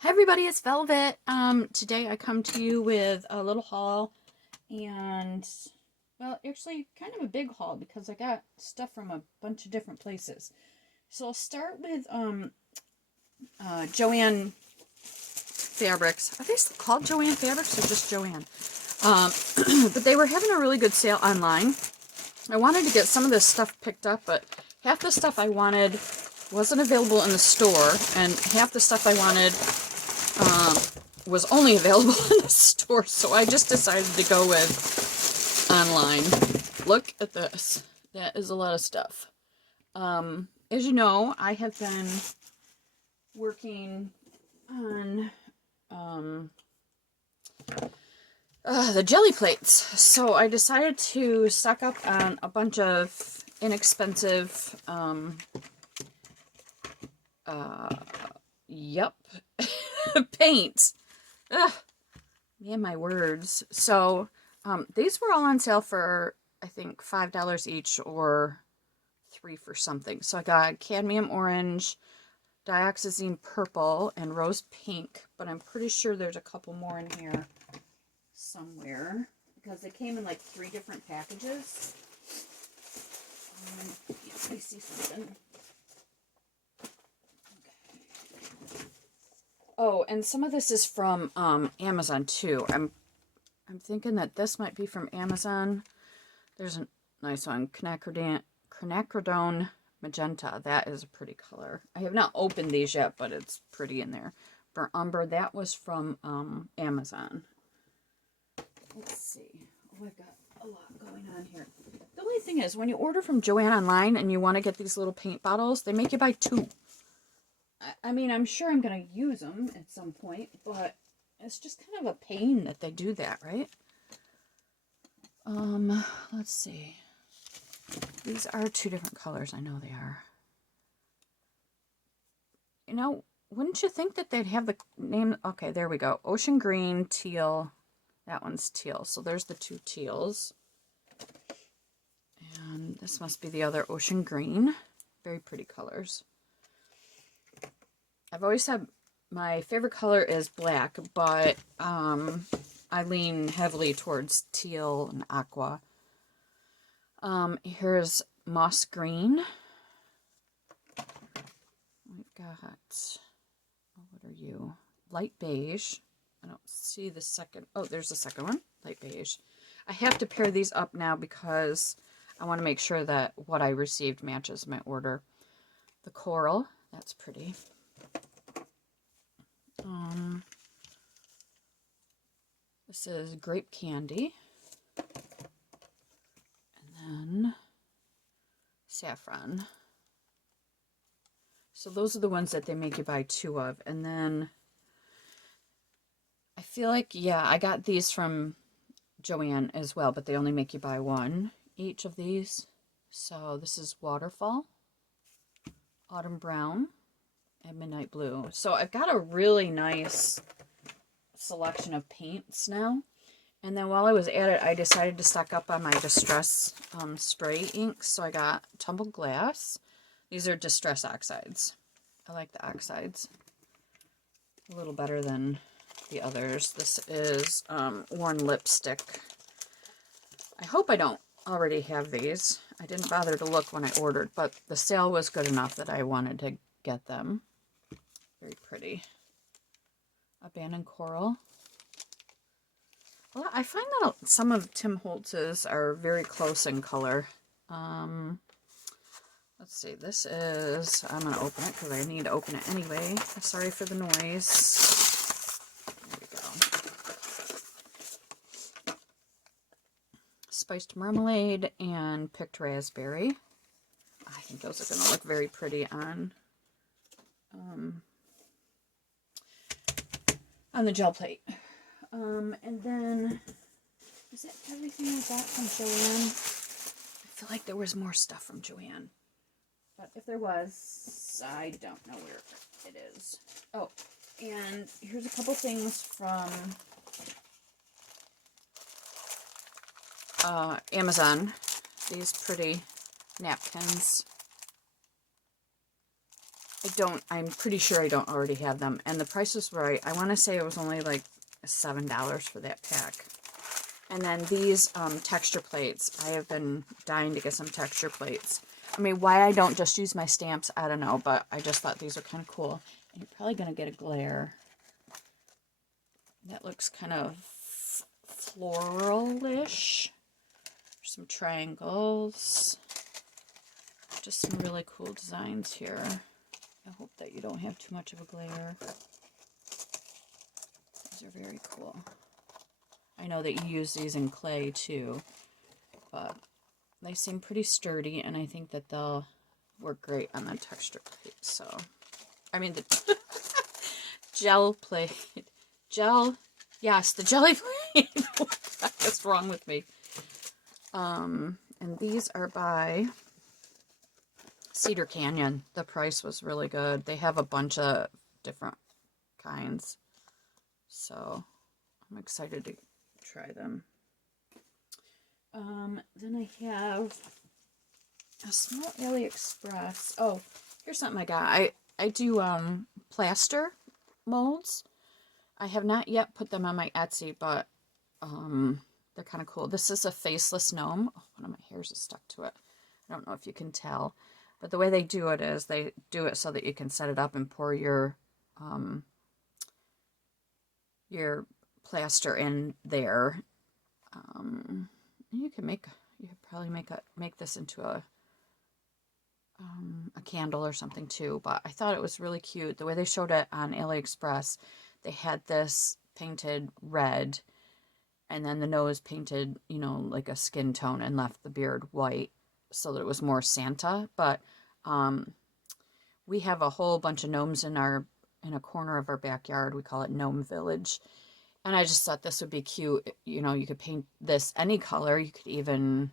Hi everybody, it's Velvet. Today I come to you with a little haul and, well, actually kind of a big haul because I got stuff from a bunch of different places. So I'll start with, JoAnn fabrics. Are they still called JoAnn fabrics or just JoAnn? But they were having a really good sale online. I wanted to get some of this stuff picked up, but half the stuff I wanted wasn't available in the store, and half the stuff I wanted was only available in the store, so I just decided to go with online. Look at this. That is a lot of stuff. As you know, I have been working on the jelly plates, so I decided to stock up on a bunch of inexpensive paints. Ugh, man, my words. So, these were all on sale for, I think, $5 each or $3 for something. So I got cadmium orange, dioxazine purple, and rose pink, but I'm pretty sure there's a couple more in here somewhere because they came in like 3 different packages. Yeah, let me see something. Oh, and some of this is from Amazon too. I'm thinking that this might be from Amazon. There's a nice one, quinacridone magenta. That is a pretty color. I have not opened these yet, but it's pretty in there. Burnt umber, that was from Amazon. Let's see. Oh, I've got a lot going on here. The only thing is, when you order from JoAnn online and you want to get these little paint bottles, they make you buy 2. I mean, I'm sure I'm going to use them at some point, but it's just kind of a pain that they do that, right? Let's see. These are 2 different colors. I know they are. You know, wouldn't you think that they'd have the name? Okay, there we go. Ocean green, teal. That one's teal. So there's the 2 teals. And this must be the other ocean green. Very pretty colors. I've always said my favorite color is black, but I lean heavily towards teal and aqua. Here's moss green. We've got, what are you? Light beige. I don't see the second. Oh, there's the second one. Light beige. I have to pair these up now because I want to make sure that what I received matches my order. The coral. That's pretty. This is grape candy. And then saffron. So those are the ones that they make you buy 2 of. And then I feel like, yeah, I got these from JoAnn as well, but they only make you buy 1 each of these. So this is waterfall, autumn brown, and midnight blue. So I've got a really nice selection of paints now. And then while I was at it, I decided to stock up on my Distress spray inks. So I got tumbled glass. These are Distress oxides. I like the oxides a little better than the others. This is worn lipstick. I hope I don't already have these. I didn't bother to look when I ordered, but the sale was good enough that I wanted to get them. Very pretty. Abandoned coral. Well, I find that some of Tim Holtz's are very close in color. Let's see, this is, I'm going to open it because I need to open it anyway. Sorry for the noise. There we go. Spiced marmalade and picked raspberry. I think those are going to look very pretty on the gel plate. And then, is that everything I got from JoAnn? I feel like there was more stuff from JoAnn. But if there was, I don't know where it is. Oh, and here's a couple things from Amazon. These pretty napkins. I'm pretty sure I don't already have them. And the price was right. I want to say it was only like $7 for that pack. And then these texture plates. I have been dying to get some texture plates. I mean, why I don't just use my stamps, I don't know. But I just thought these were kind of cool. And you're probably going to get a glare. That looks kind of floral-ish. Some triangles. Just some really cool designs here. I hope that you don't have too much of a glare. These are very cool. I know that you use these in clay too, but they seem pretty sturdy, and I think that they'll work great on the texture plate. So, I mean, the gel plate. Yes, the jelly plate. What's wrong with me? And these are by Cedar Canyon. The price was really good. They have a bunch of different kinds. So I'm excited to try them. Then I have a small AliExpress. Oh, here's something I got. I do plaster molds. I have not yet put them on my Etsy, but they're kind of cool. This is a faceless gnome. Oh, one of my hairs is stuck to it. I don't know if you can tell. But the way they do it is they do it so that you can set it up and pour your plaster in there. You could probably make this into a candle or something too. But I thought it was really cute. The way they showed it on AliExpress, they had this painted red, and then the nose painted, you know, like a skin tone, and left the beard white, so that it was more Santa. But we have a whole bunch of gnomes in a corner of our backyard. We call it Gnome Village. And I just thought this would be cute. You know, you could paint this any color. You could even,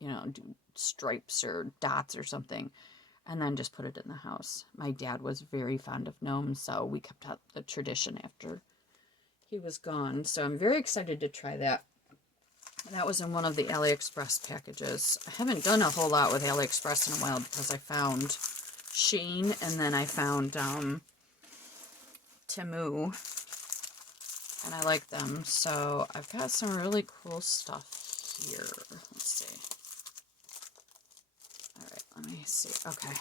you know, do stripes or dots or something, and then just put it in the house. My dad was very fond of gnomes, so we kept up the tradition after he was gone. So I'm very excited to try that. That was in one of the AliExpress packages. I haven't done a whole lot with AliExpress in a while because I found Shein, and then I found Temu, and I like them. So I've got some really cool stuff here. Let's see. All right, let me see. Okay.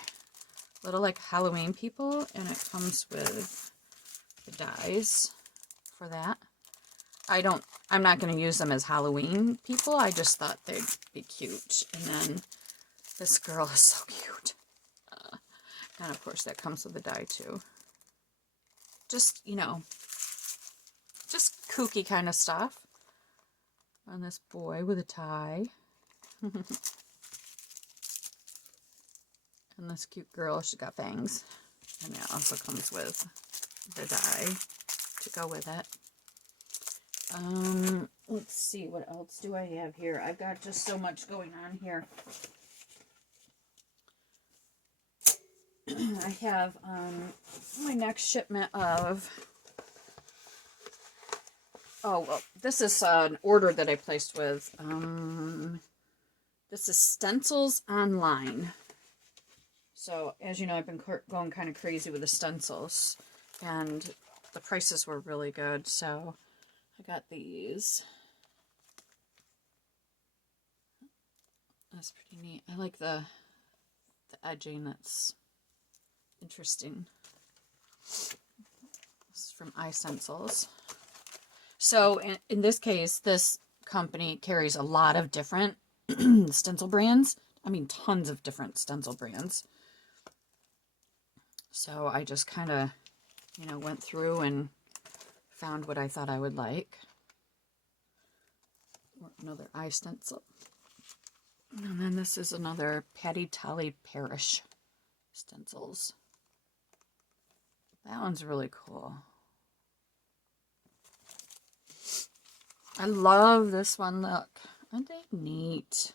Little like Halloween people, and it comes with the dies for that. I'm not going to use them as Halloween people. I just thought they'd be cute. And then this girl is so cute. And of course that comes with the die too. Just, you know, just kooky kind of stuff. And this boy with a tie. And this cute girl, she's got fangs. And that also comes with the die to go with it. Let's see, what else do I have here? I've got just so much going on here. I have my next shipment of, oh, well, this is an order that I placed with, this is Stencils Online. So, as you know, I've been going kind of crazy with the stencils, and the prices were really good, so I got these. That's pretty neat. I like the edging. That's interesting. This is from iStencils. So in this case, this company carries a lot of different stencil brands. I mean, tons of different stencil brands. So I just kind of, you know, went through and found what I thought I would like. Another iStencil. And then this is another Patty Tully Parish stencils. That one's really cool. I love this one. Look, aren't they neat?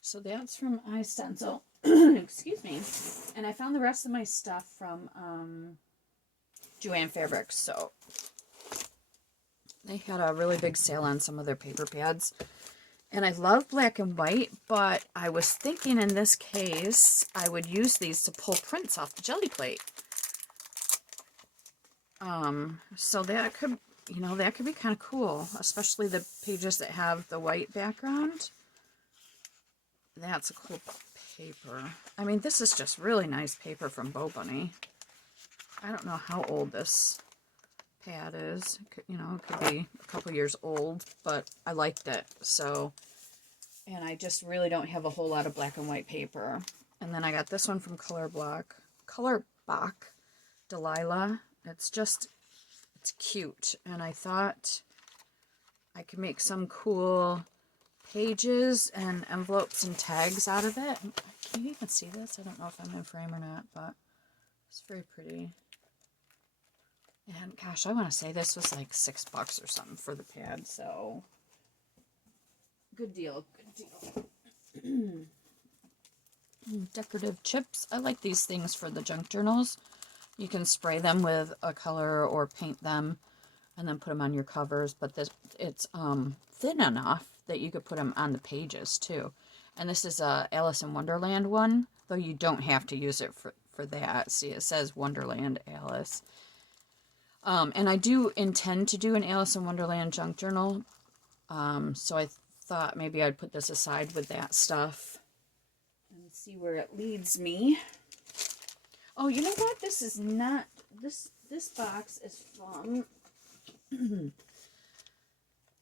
So that's from iStencil. Excuse me. And I found the rest of my stuff from JoAnn Fabrics. So they had a really big sale on some of their paper pads. And I love black and white, but I was thinking in this case, I would use these to pull prints off the jelly plate. So that could, you know, that could be kind of cool, especially the pages that have the white background. That's a cool paper. I mean, this is just really nice paper from Bo Bunny. I don't know how old this pad is. You know, it could be a couple years old, but I liked it. So, and I just really don't have a whole lot of black and white paper. And then I got this one from Colorbach, Delilah. It's cute. And I thought I could make some cool pages and envelopes and tags out of it. Can you even see this? I don't know if I'm in frame or not, but it's very pretty. And gosh, I want to say this was like $6 or something for the pad, so good deal, good deal. Decorative chips. I like these things for the junk journals. You can spray them with a color or paint them and then put them on your covers, but it's thin enough that you could put them on the pages too. And this is a Alice in Wonderland one, though you don't have to use it for that. See, it says Wonderland Alice. And I do intend to do an Alice in Wonderland junk journal. So I thought maybe I'd put this aside with that stuff and see where it leads me. Oh, you know what? This is not, this box is from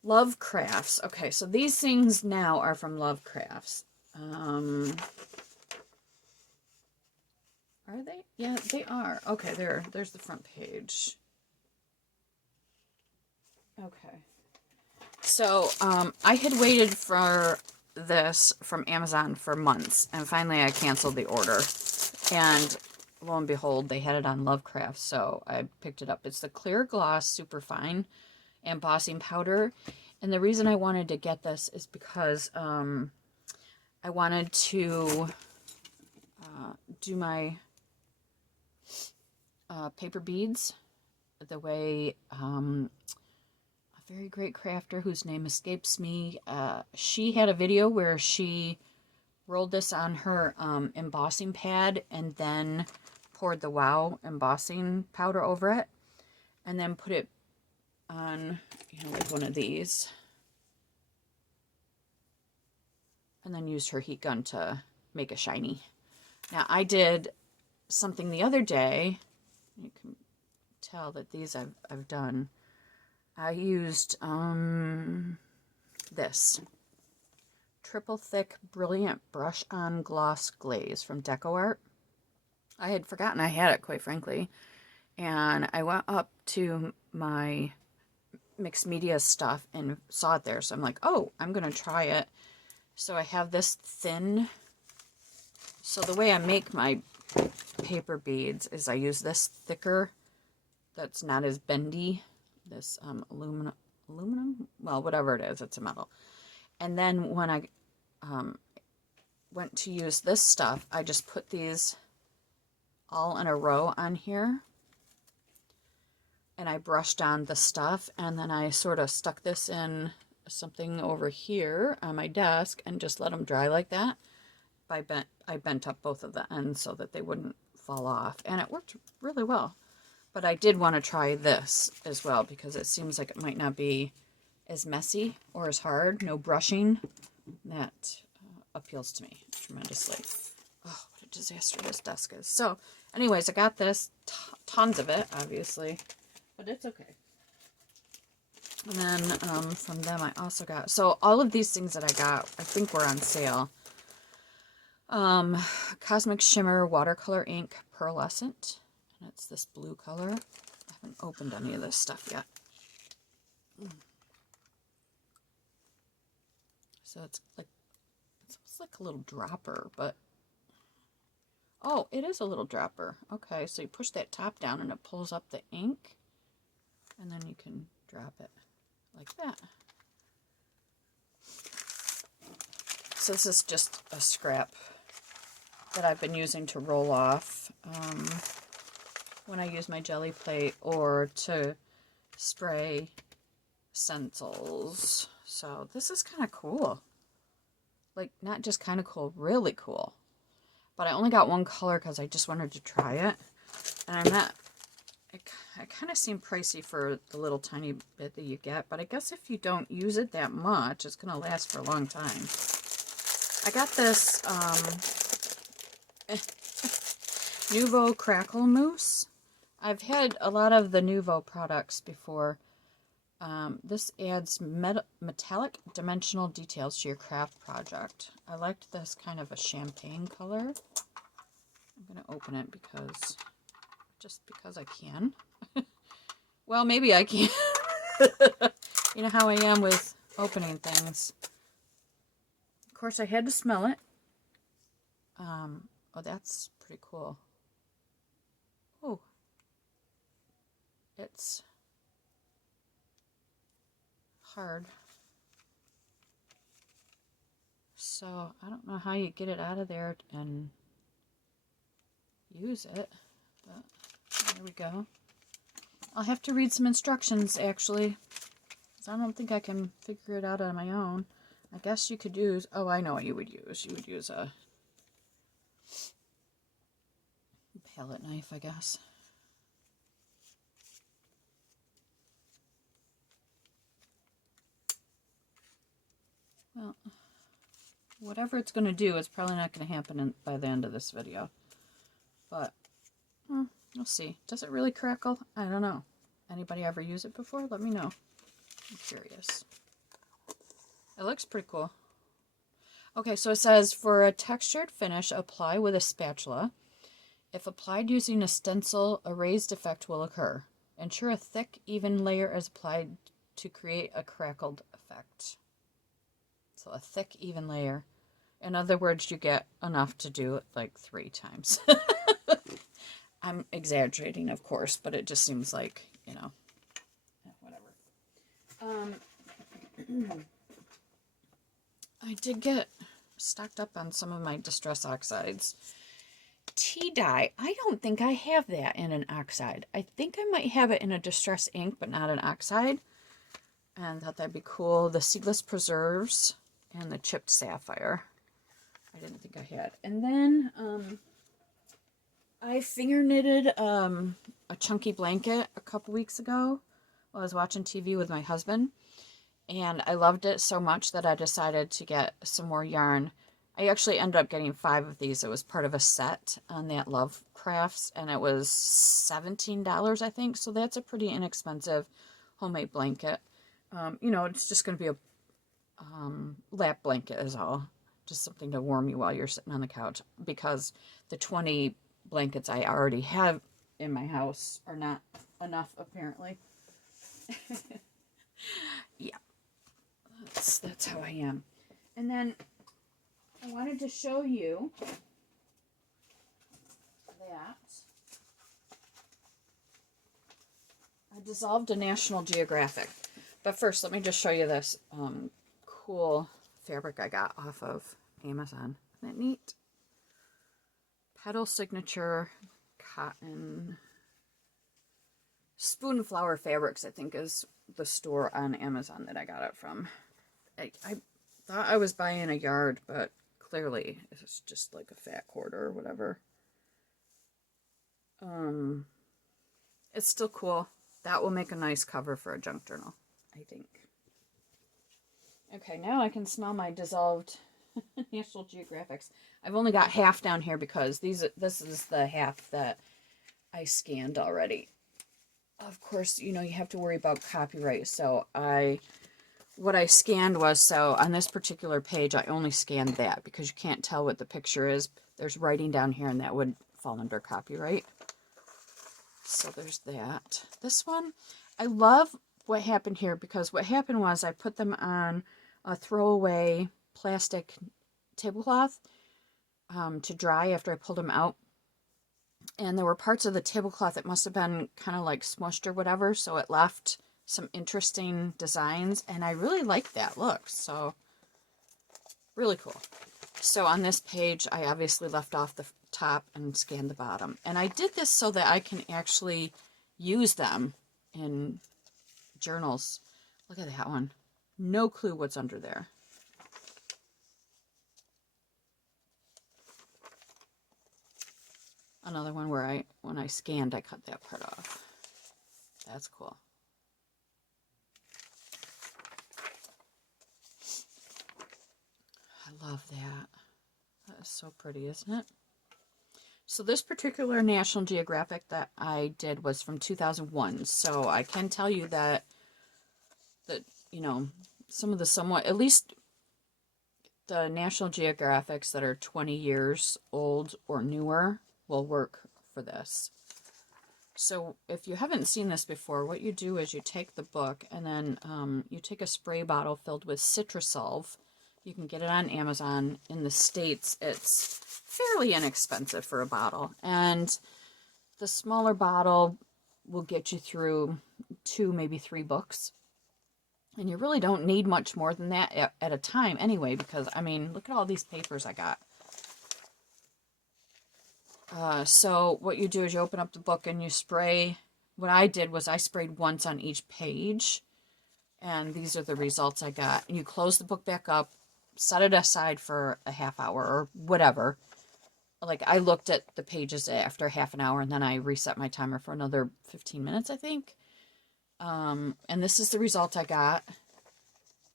Love Crafts. Okay, so these things now are from Love Crafts. Are they? Yeah, they are. Okay, there's the front page. Okay. So, I had waited for this from Amazon for months, and finally I canceled the order. And lo and behold, they had it on Lovecraft, so I picked it up. It's the Clear Gloss Superfine Embossing Powder. And the reason I wanted to get this is because I wanted to do my paper beads the way a very great crafter whose name escapes me. She had a video where she rolled this on her embossing pad and then poured the Wow embossing powder over it and then put it on, you know, with one of these. And then used her heat gun to make a shiny. Now, I did something the other day. You can tell that these I've done. I used this Triple Thick Brilliant Brush On Gloss Glaze from DecoArt. I had forgotten I had it, quite frankly. And I went up to my mixed media stuff and saw it there. So I'm like, oh, I'm going to try it. So I have this thin. So the way I make my paper beads is I use this thicker that's not as bendy. This aluminum, well, whatever it is, it's a metal. And then when I went to use this stuff, I just put these all in a row on here. And I brushed on the stuff, and then I sort of stuck this in something over here on my desk and just let them dry like that. I bent up both of the ends so that they wouldn't fall off, and it worked really well. But I did want to try this as well because it seems like it might not be as messy or as hard. No brushing. That appeals to me tremendously. Oh, what a disaster this desk is. So, anyways, I got this. Tons of it, obviously. But it's okay. And then from them I also got... So, all of these things that I got, I think were on sale. Cosmic Shimmer Watercolor Ink Pearlescent. And it's this blue color. I haven't opened any of this stuff yet. So it's almost like a little dropper, but oh, it is a little dropper. Okay, so you push that top down and it pulls up the ink, and then you can drop it like that. So this is just a scrap that I've been using to roll off when I use my jelly plate or to spray stencils. So this is kind of cool. Like, not just kind of cool, really cool. But I only got one color because I just wanted to try it. And I'm not, it kind of seemed pricey for the little tiny bit that you get. But I guess if you don't use it that much, it's going to last for a long time. I got this Nuvo Crackle Mousse. I've had a lot of the Nuvo products before. This adds metallic dimensional details to your craft project. I liked this kind of a champagne color. I'm going to open it just because I can. Well, maybe I can. You know how I am with opening things. Of course, I had to smell it. Oh, that's pretty cool. Oh, it's hard. So, I don't know how you get it out of there and use it, but there we go. I'll have to read some instructions, actually, because I don't think I can figure it out on my own. I guess you could use, oh, I know what you would use. You would use a palette knife, I guess. Well, whatever it's going to do, it's probably not going to happen by the end of this video. But, we'll see. Does it really crackle? I don't know. Anybody ever use it before? Let me know. I'm curious. It looks pretty cool. Okay, so it says, for a textured finish, apply with a spatula. If applied using a stencil, a raised effect will occur. Ensure a thick, even layer is applied to create a crackled effect. So a thick, even layer. In other words, you get enough to do it like 3 times. I'm exaggerating, of course, but it just seems like, you know, whatever. I did get stocked up on some of my Distress Oxides. Tea dye. I don't think I have that in an oxide. I think I might have it in a Distress ink, but not an oxide. And thought that'd be cool. The Seedless Preserves and the Chipped Sapphire. I didn't think I had. And then I finger knitted a chunky blanket a couple weeks ago while I was watching TV with my husband. And I loved it so much that I decided to get some more yarn. I actually ended up getting 5 of these. It was part of a set on that Love Crafts, and it was $17, I think. So that's a pretty inexpensive homemade blanket. You know, it's just going to be a lap blanket is all. Just something to warm you while you're sitting on the couch. Because the 20 blankets I already have in my house are not enough, apparently. Yeah. That's how I am. And then I wanted to show you that I dissolved a National Geographic. But first, let me just show you this cool fabric I got off of Amazon. Isn't that neat? Petal Signature Cotton Spoonflower Fabrics, I think, is the store on Amazon that I got it from. I thought I was buying a yard, but clearly it's just like a fat quarter or whatever. It's still cool. That will make a nice cover for a junk journal, I think. Okay, now I can smell my dissolved National Geographics. I've only got half down here because this is the half that I scanned already. Of course, you know, you have to worry about copyright, so what I scanned was, so on this particular page, I only scanned that because you can't tell what the picture is. There's writing down here, and that would fall under copyright. So there's that. This one, I love what happened here because what happened was I put them on a throwaway plastic tablecloth to dry after I pulled them out. And there were parts of the tablecloth that must have been kind of like smushed or whatever, so it left some interesting designs, and I really like that look, so really cool. So on this page, I obviously left off the top and scanned the bottom. And I did this so that I can actually use them in journals. Look at that one. No clue what's under there. Another one where when I scanned, I cut that part off. That's cool. I love that. That is so pretty, isn't it? So this particular National Geographic that I did was from 2001. So I can tell you that, you know, some of the somewhat, at least the National Geographics that are 20 years old or newer will work for this. So if you haven't seen this before, what you do is you take the book and then you take a spray bottle filled with Citrusolve. You can get it on Amazon. In the States, it's fairly inexpensive for a bottle. And the smaller bottle will get you through 2, maybe 3 books. And you really don't need much more than that at a time anyway, because, I mean, look at all these papers I got. So what you do is you open up the book and you spray. What I did was I sprayed once on each page. And these are the results I got. And you close the book back up, set it aside for a half hour or whatever. Like, I looked at the pages after half an hour, and then I reset my timer for another 15 minutes, I think. And this is the result I got.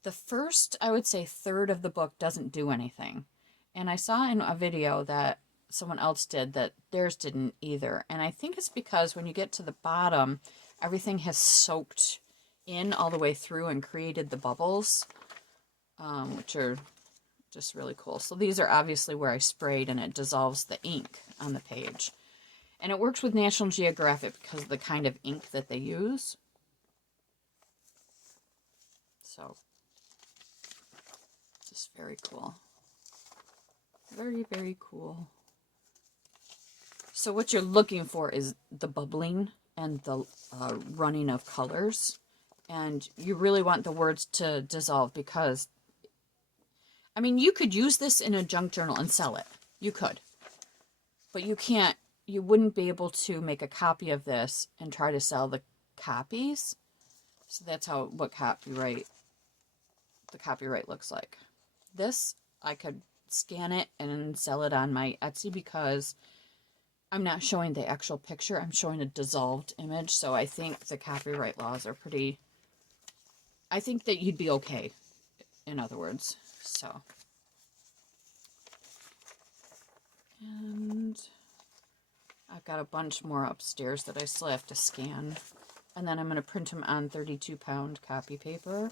The first, I would say, third of the book doesn't do anything. And I saw in a video that someone else did that theirs didn't either. And I think it's because when you get to the bottom, everything has soaked in all the way through and created the bubbles, which are just really cool. So these are obviously where I sprayed, and it dissolves the ink on the page. And it works with National Geographic because of the kind of ink that they use. So, just very cool. Very, very cool. So what you're looking for is the bubbling and the running of colors. And you really want the words to dissolve because, I mean, you could use this in a junk journal and sell it. You could. But you can't, you wouldn't be able to make a copy of this and try to sell the copies. So that's how, the copyright looks like. This, I could scan it and sell it on my Etsy because I'm not showing the actual picture. I'm showing a dissolved image. So I think the copyright laws are pretty, I think that you'd be okay, in other words. So, and I've got a bunch more upstairs that I still have to scan. And then I'm going to print them on 32-pound copy paper.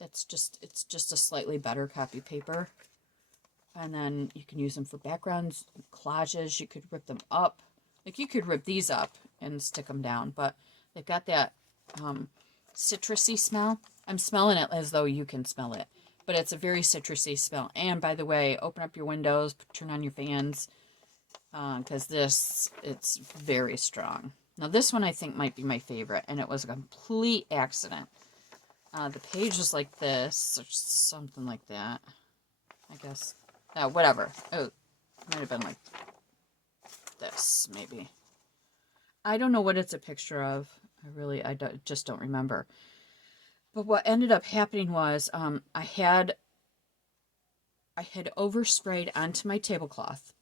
It's just a slightly better copy paper. And then you can use them for backgrounds, collages. You could rip them up. Like, you could rip these up and stick them down. But they've got that citrusy smell. I'm smelling it as though you can smell it. But it's a very citrusy smell. And, by the way, open up your windows, turn on your fans. Because it's very strong. Now, this one I think might be my favorite. And it was a complete accident. The page was like this, or something like that. I guess. Whatever. Oh, it might have been like this, maybe. I don't know what it's a picture of. I just don't remember. But what ended up happening was I had oversprayed onto my tablecloth,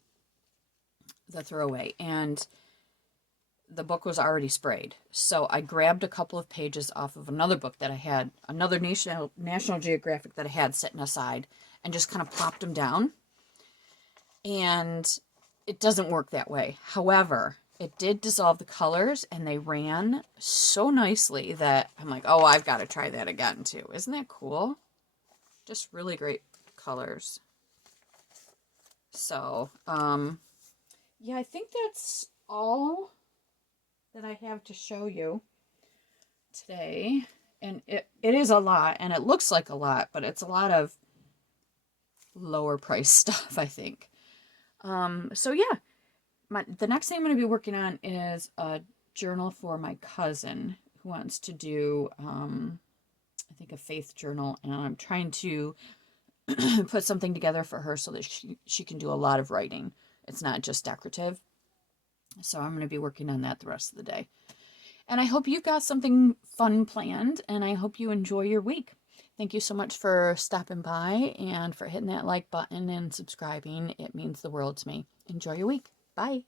the throwaway, and the book was already sprayed. So I grabbed a couple of pages off of another book that I had, another National Geographic that I had sitting aside, and just kind of plopped them down. And it doesn't work that way. However, it did dissolve the colors, and they ran so nicely that I'm like, oh, I've got to try that again too. Isn't that cool? Just really great colors. So, yeah, I think that's all that I have to show you today. And it is a lot, and it looks like a lot, but it's a lot of lower price stuff, I think. So yeah, the next thing I'm going to be working on is a journal for my cousin who wants to do, I think, a faith journal, and I'm trying to put something together for her so that she can do a lot of writing. It's not just decorative. So I'm going to be working on that the rest of the day. And I hope you've got something fun planned, and I hope you enjoy your week. Thank you so much for stopping by and for hitting that like button and subscribing. It means the world to me. Enjoy your week. Bye.